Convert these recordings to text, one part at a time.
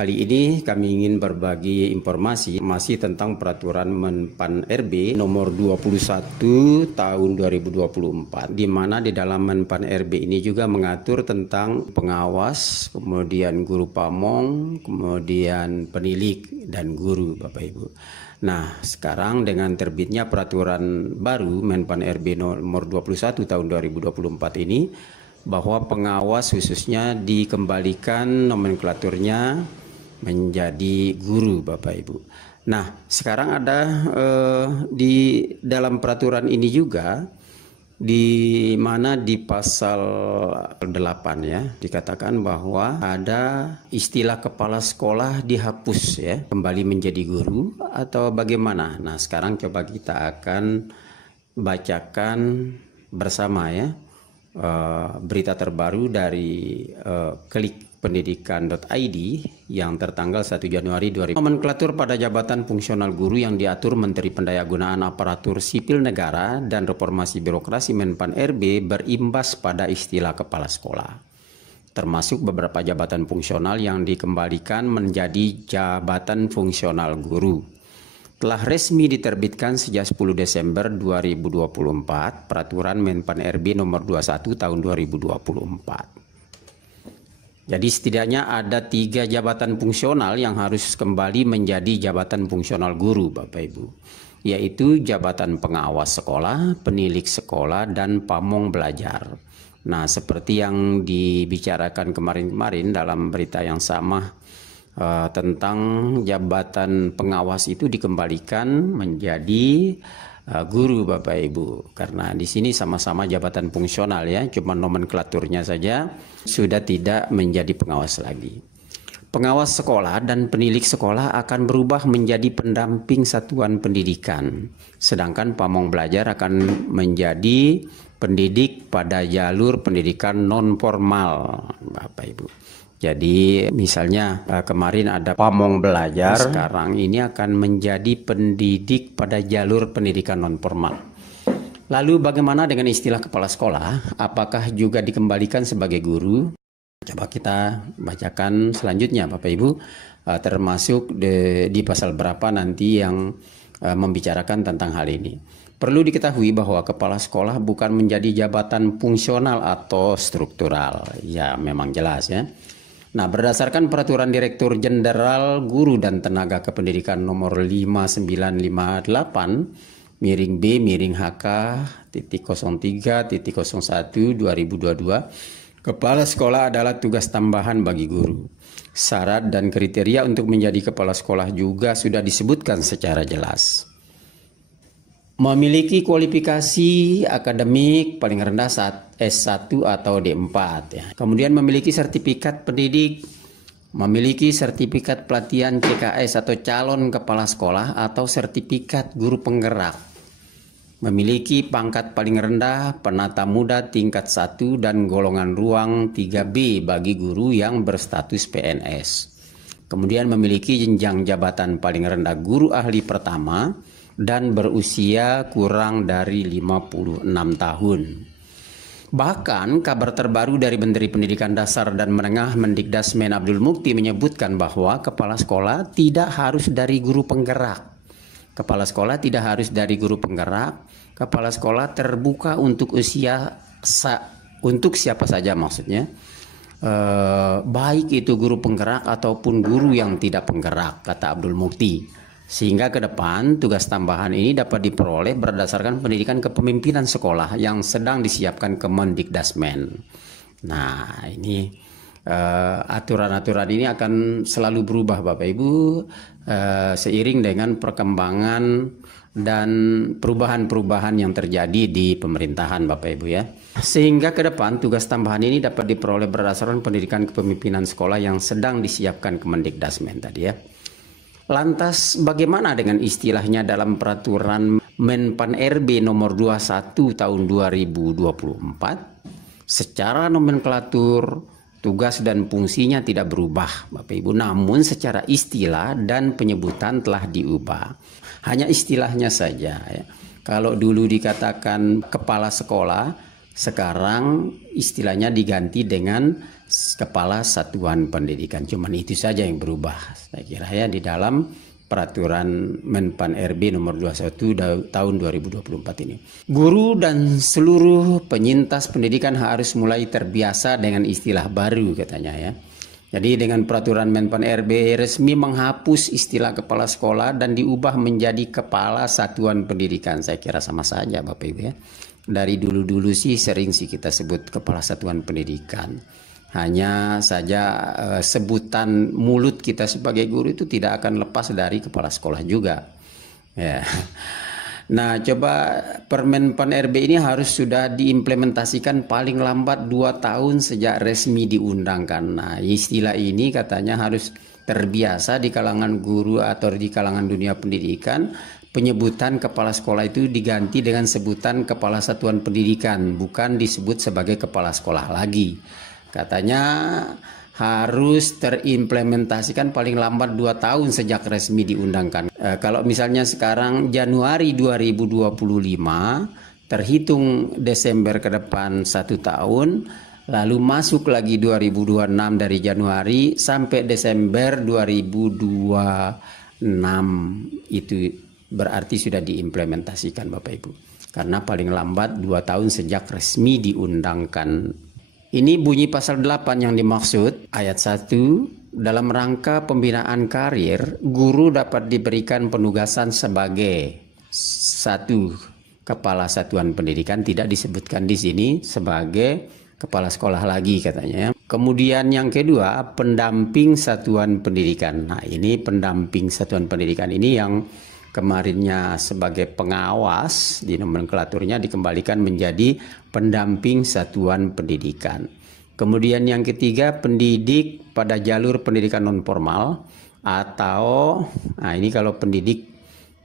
Kali ini kami ingin berbagi informasi masih tentang peraturan Menpan RB nomor 21 tahun 2024, di mana di dalam Menpan RB ini juga mengatur tentang pengawas, kemudian guru pamong, kemudian penilik dan guru, Bapak Ibu. Nah, sekarang dengan terbitnya peraturan baru Menpan RB nomor 21 tahun 2024 ini, bahwa pengawas khususnya dikembalikan nomenklaturnya menjadi guru, Bapak Ibu. Nah, sekarang ada di dalam peraturan ini juga, di mana di pasal 8 ya, dikatakan bahwa ada istilah kepala sekolah dihapus ya, kembali menjadi guru atau bagaimana. Nah, sekarang coba kita akan bacakan bersama ya berita terbaru dari klikpendidikan.id yang tertanggal 1 Januari 2000. Nomenklatur pada jabatan fungsional guru yang diatur Menteri Pendayagunaan Aparatur Sipil Negara dan Reformasi Birokrasi Menpan RB berimbas pada istilah kepala sekolah, termasuk beberapa jabatan fungsional yang dikembalikan menjadi jabatan fungsional guru. Telah resmi diterbitkan sejak 10 Desember 2024 Peraturan Menpan RB nomor 21 tahun 2024. Jadi setidaknya ada 3 jabatan fungsional yang harus kembali menjadi jabatan fungsional guru, Bapak Ibu, yaitu jabatan pengawas sekolah, penilik sekolah, dan pamong belajar. Nah, seperti yang dibicarakan kemarin-kemarin dalam berita yang sama, tentang jabatan pengawas itu dikembalikan menjadi guru, Bapak Ibu, karena di sini sama-sama jabatan fungsional ya, cuma nomenklaturnya saja sudah tidak menjadi pengawas lagi. Pengawas sekolah dan penilik sekolah akan berubah menjadi pendamping satuan pendidikan, sedangkan pamong belajar akan menjadi pendidik pada jalur pendidikan non formal, Bapak Ibu. Jadi misalnya kemarin ada pamong belajar, sekarang ini akan menjadi pendidik pada jalur pendidikan non formal. Lalu bagaimana dengan istilah kepala sekolah? Apakah juga dikembalikan sebagai guru? Coba kita bacakan selanjutnya, Bapak Ibu, termasuk di pasal berapa nanti yang membicarakan tentang hal ini. Perlu diketahui bahwa kepala sekolah bukan menjadi jabatan fungsional atau struktural. Ya, memang jelas ya. Nah, berdasarkan Peraturan Direktur Jenderal Guru dan Tenaga Kependidikan nomor 5958 miring B miring HK .03.01 2022, kepala sekolah adalah tugas tambahan bagi guru. Syarat dan kriteria untuk menjadi kepala sekolah juga sudah disebutkan secara jelas. Memiliki kualifikasi akademik paling rendah saat S1 atau D4 ya. Kemudian memiliki sertifikat pendidik, memiliki sertifikat pelatihan CKS atau calon kepala sekolah atau sertifikat guru penggerak. Memiliki pangkat paling rendah penata muda tingkat 1 dan golongan ruang 3B bagi guru yang berstatus PNS. Kemudian memiliki jenjang jabatan paling rendah guru ahli pertama dan berusia kurang dari 56 tahun. Bahkan kabar terbaru dari Menteri Pendidikan Dasar dan Menengah Mendikdasmen Abdul Mukti menyebutkan bahwa kepala sekolah tidak harus dari guru penggerak. Kepala sekolah tidak harus dari guru penggerak. Kepala sekolah terbuka untuk untuk siapa saja maksudnya. Baik itu guru penggerak ataupun guru yang tidak penggerak, kata Abdul Mukti. Sehingga ke depan tugas tambahan ini dapat diperoleh berdasarkan pendidikan kepemimpinan sekolah yang sedang disiapkan Kemendikdasmen. Nah, ini aturan-aturan ini akan selalu berubah, Bapak Ibu, seiring dengan perkembangan dan perubahan-perubahan yang terjadi di pemerintahan, Bapak Ibu ya. Sehingga ke depan tugas tambahan ini dapat diperoleh berdasarkan pendidikan kepemimpinan sekolah yang sedang disiapkan Kemendikdasmen tadi ya. Lantas bagaimana dengan istilahnya dalam Peraturan Menpan RB nomor 21 tahun 2024? Secara nomenklatur, tugas dan fungsinya tidak berubah, Bapak Ibu, namun secara istilah dan penyebutan telah diubah. Hanya istilahnya saja ya. Kalau dulu dikatakan kepala sekolah, Sekarang istilahnya diganti dengan Kepala Satuan Pendidikan. Cuman itu saja yang berubah, saya kira ya, di dalam Peraturan Menpan RB nomor 21 tahun 2024 ini. Guru dan seluruh penyintas pendidikan harus mulai terbiasa dengan istilah baru, katanya ya. Jadi dengan Peraturan Menpan RB resmi menghapus istilah kepala sekolah dan diubah menjadi Kepala Satuan Pendidikan. Saya kira sama saja Bapak Ibu ya. Dari dulu-dulu sih sering sih kita sebut Kepala Satuan Pendidikan. Hanya saja sebutan mulut kita sebagai guru itu tidak akan lepas dari kepala sekolah juga. Ya. Nah, coba Permenpan RB ini harus sudah diimplementasikan paling lambat 2 tahun sejak resmi diundangkan. Nah, istilah ini katanya harus terbiasa di kalangan guru atau di kalangan dunia pendidikan. Penyebutan kepala sekolah itu diganti dengan sebutan Kepala Satuan Pendidikan, bukan disebut sebagai kepala sekolah lagi. Katanya harus terimplementasikan paling lambat 2 tahun sejak resmi diundangkan. Kalau misalnya sekarang Januari 2025, terhitung Desember ke depan 1 tahun, lalu masuk lagi 2026 dari Januari sampai Desember 2026, itu berarti sudah diimplementasikan Bapak Ibu. Karena paling lambat 2 tahun sejak resmi diundangkan. Ini bunyi pasal 8 yang dimaksud, ayat 1, dalam rangka pembinaan karir, guru dapat diberikan penugasan sebagai 1 Kepala Satuan Pendidikan, tidak disebutkan di sini sebagai kepala sekolah lagi katanya. Kemudian yang kedua, pendamping satuan pendidikan. Nah, ini pendamping satuan pendidikan ini yang kemarinnya sebagai pengawas, di nomenklaturnya dikembalikan menjadi pendamping satuan pendidikan. Kemudian yang ketiga, pendidik pada jalur pendidikan non formal atau, nah ini kalau pendidik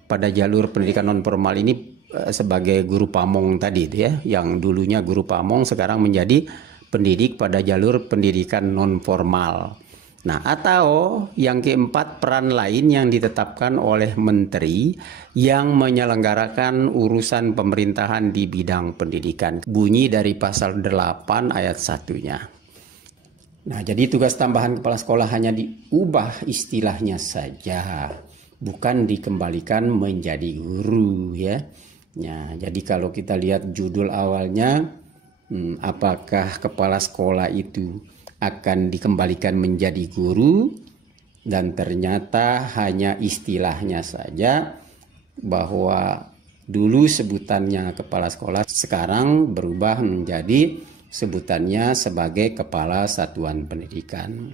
pada jalur pendidikan non formal ini sebagai guru pamong tadi itu ya, yang dulunya guru pamong sekarang menjadi pendidik pada jalur pendidikan non formal. Nah, atau yang keempat, peran lain yang ditetapkan oleh menteri yang menyelenggarakan urusan pemerintahan di bidang pendidikan. Bunyi dari pasal 8 ayat 1-nya. Nah, jadi tugas tambahan kepala sekolah hanya diubah istilahnya saja, bukan dikembalikan menjadi guru ya. Nah, jadi kalau kita lihat judul awalnya, apakah kepala sekolah itu akan dikembalikan menjadi guru, dan ternyata hanya istilahnya saja, bahwa dulu sebutannya kepala sekolah sekarang berubah menjadi sebutannya sebagai Kepala Satuan Pendidikan.